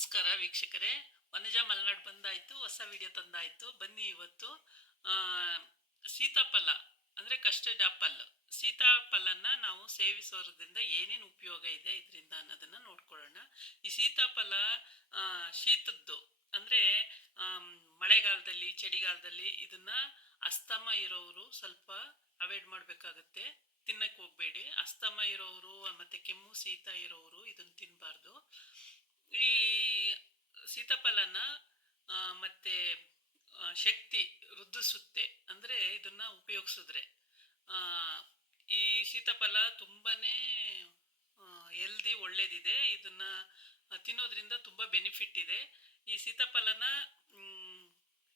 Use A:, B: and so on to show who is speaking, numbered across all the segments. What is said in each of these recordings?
A: ನಮಸ್ಕಾರ ವೀಕ್ಷಕರೇ. ವನಜ ಮಲೆನಾಡು ಬಂದಾಯ್ತು, ಹೊಸ ವಿಡಿಯೋ ತಂದಾಯಿತು. ಬನ್ನಿ ಇವತ್ತು. ಸೀತಾಫಲ, ಅಂದರೆ ಕಸ್ಟರ್ಡ್ ಆಪಲ್ ಸೀತಾಫಲನ ನಾವು ಸೇವಿಸೋದ್ರಿಂದ ಏನೇನು ಉಪಯೋಗ ಇದೆ ಇದರಿಂದ ಅನ್ನೋದನ್ನ ನೋಡ್ಕೊಳ್ಳೋಣ. ಈ ಸೀತಾಫಲ ಶೀತದ್ದು, ಅಂದರೆ ಮಳೆಗಾಲದಲ್ಲಿ, ಚಳಿಗಾಲದಲ್ಲಿ ಇದನ್ನ ಅಸ್ತಮ ಇರೋರು ಸ್ವಲ್ಪ ಅವಾಯ್ಡ್ ಮಾಡಬೇಕಾಗುತ್ತೆ. ತಿನ್ನಕ್ಕೆ ಹೋಗಬೇಡಿ. ಅಸ್ತಮ ಇರೋರು ಮತ್ತು ಕೆಮ್ಮು ಸೀತ ಇರೋರು ಇದನ್ನು ತಿನ್ನಬಾರ್ದು ಈ ಸೀತಾಫಲನ ಮತ್ತು ಶಕ್ತಿ ವೃದ್ಧಿಸುತ್ತೆ. ಅಂದರೆ ಇದನ್ನ ಉಪಯೋಗಿಸಿದ್ರೆ. ಈ ಸೀತಾಫಲ ತುಂಬಾನೇ ಹೆಲ್ದಿ ಒಳ್ಳೇದಿದೆ. ಇದನ್ನ ತಿನ್ನೋದ್ರಿಂದ ತುಂಬ ಬೆನಿಫಿಟ್ ಇದೆ. ಈ ಸೀತಾಫಲನ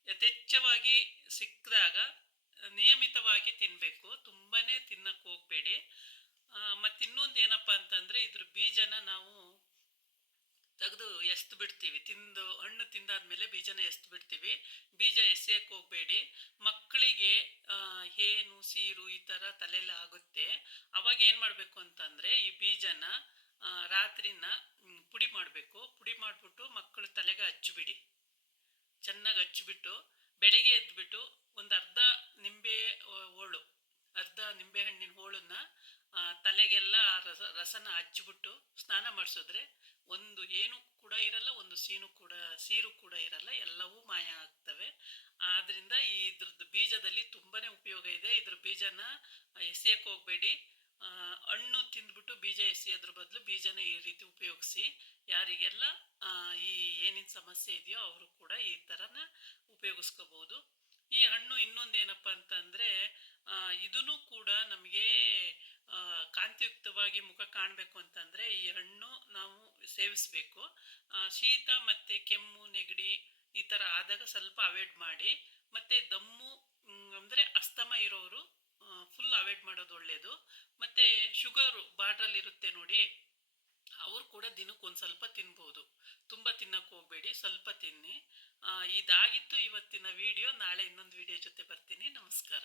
A: ಯಥೇಚ್ಛವಾಗಿ ಸಿಕ್ಕಿದಾಗ ನಿಯಮಿತವಾಗಿ ತಿನ್ನಬೇಕು ತುಂಬಾನೇ ತಿನ್ನಕ್ಕೆ ಹೋಗಬೇಡಿ. ಮತ್ತು ಇನ್ನೊಂದು ಏನಪ್ಪ ಅಂತಂದರೆ ಇದ್ರ ಬೀಜನ ನಾವು ತೆಗೆದು ಎಸ್ದು ಬಿಡ್ತೀವಿ. ತಿಂದು, ಹಣ್ಣು ತಿಂದಾದ್ಮೇಲೆ ಬೀಜನ ಎಸ್ದು ಬಿಡ್ತೀವಿ. ಬೀಜ ಎಸೆಯಕ್ಕೆ ಹೋಗಬೇಡಿ. ಮಕ್ಕಳಿಗೆ ಏನು ಸೀರು ಈ ಥರ ತಲೆಯಲ್ಲಿ ಆಗುತ್ತೆ. ಅವಾಗ ಏನು ಮಾಡಬೇಕು ಅಂತಂದರೆ ಈ ಬೀಜನ ರಾತ್ರಿನ ಪುಡಿ ಮಾಡಬೇಕು. ಪುಡಿ ಮಾಡಿಬಿಟ್ಟು ಮಕ್ಕಳು ತಲೆಗೆ ಹಚ್ಚಿಬಿಡಿ ಚೆನ್ನಾಗಿ ಹಚ್ಚಿಬಿಟ್ಟು ಬೆಳಗ್ಗೆ ಎದ್ಬಿಟ್ಟು ಒಂದು ಅರ್ಧ ನಿಂಬೆ ಹೋಳು ಅರ್ಧ ನಿಂಬೆ ಹಣ್ಣಿನ ಹೋಳನ್ನ ತಲೆಗೆಲ್ಲ ರಸ, ರಸನ ಹಚ್ಚಿಬಿಟ್ಟು ಸ್ನಾನ ಮಾಡಿಸಿದ್ರೆ ಒಂದು ಏನು ಕೂಡ ಇರಲ್ಲ, ಒಂದು ಸೀನು ಕೂಡ, ಸೀರು ಕೂಡ ಇರಲ್ಲ, ಎಲ್ಲವೂ ಮಾಯ ಆಗ್ತವೆ. ಆದ್ದರಿಂದ ಈ ಇದ್ರದ್ದು ಬೀಜದಲ್ಲಿ ತುಂಬಾನೇ ಉಪಯೋಗ ಇದೆ. ಇದ್ರ ಬೀಜನ ಎಸೆಯಕ್ಕೆ ಹೋಗಬೇಡಿ. ಹಣ್ಣು ತಿಂದ್ಬಿಟ್ಟು ಬೀಜ ಎಸೆಯೋದ್ರ ಬದಲು ಬೀಜನ ಈ ರೀತಿ ಉಪಯೋಗಿಸಿ. ಯಾರಿಗೆಲ್ಲ ಈ ಏನೇನು ಸಮಸ್ಯೆ ಇದೆಯೋ ಅವರು ಕೂಡ ಈ ಥರನ ಉಪಯೋಗಿಸ್ಕೋಬೋದು. ಈ ಹಣ್ಣು ಇನ್ನೊಂದೇನಪ್ಪ ಅಂತಂದರೆ ಇದೂ ಕೂಡ ನಮಗೆ ಆ, ಕಾಂತಿಯುಕ್ತವಾಗಿ ಮುಖ ಕಾಣಬೇಕು ಅಂತಂದರೆ ಈ ಹಣ್ಣು ನಾವು ಸೇವಿಸಬೇಕು. ಶೀತ ಮತ್ತು ಕೆಮ್ಮು, ನೆಗಡಿ ಈ ಥರ ಆದಾಗ ಸ್ವಲ್ಪ ಅವಾಯ್ಡ್ ಮಾಡಿ. ಮತ್ತು ದಮ್ಮು ಅಂದರೆ ಅಸ್ತಮ ಇರೋರು ಫುಲ್ ಅವಾಯ್ಡ್ ಮಾಡೋದು ಒಳ್ಳೆಯದು ಮತ್ತು ಶುಗರು ಬಾರ್ಡ್ರಲ್ಲಿರುತ್ತೆ ನೋಡಿ, ಅವ್ರು ಕೂಡ ದಿನಕ್ಕೆ ಒಂದು ಸ್ವಲ್ಪ ತಿನ್ಬೋದು. ತುಂಬ ತಿನ್ನಕ್ಕೆ ಹೋಗಬೇಡಿ, ಸ್ವಲ್ಪ ತಿನ್ನಿ. ಇದಾಗಿತ್ತು ಇವತ್ತಿನ ವಿಡಿಯೋ ನಾಳೆ ಇನ್ನೊಂದು ವಿಡಿಯೋ ಜೊತೆ ಬರ್ತೀನಿ. ನಮಸ್ಕಾರ.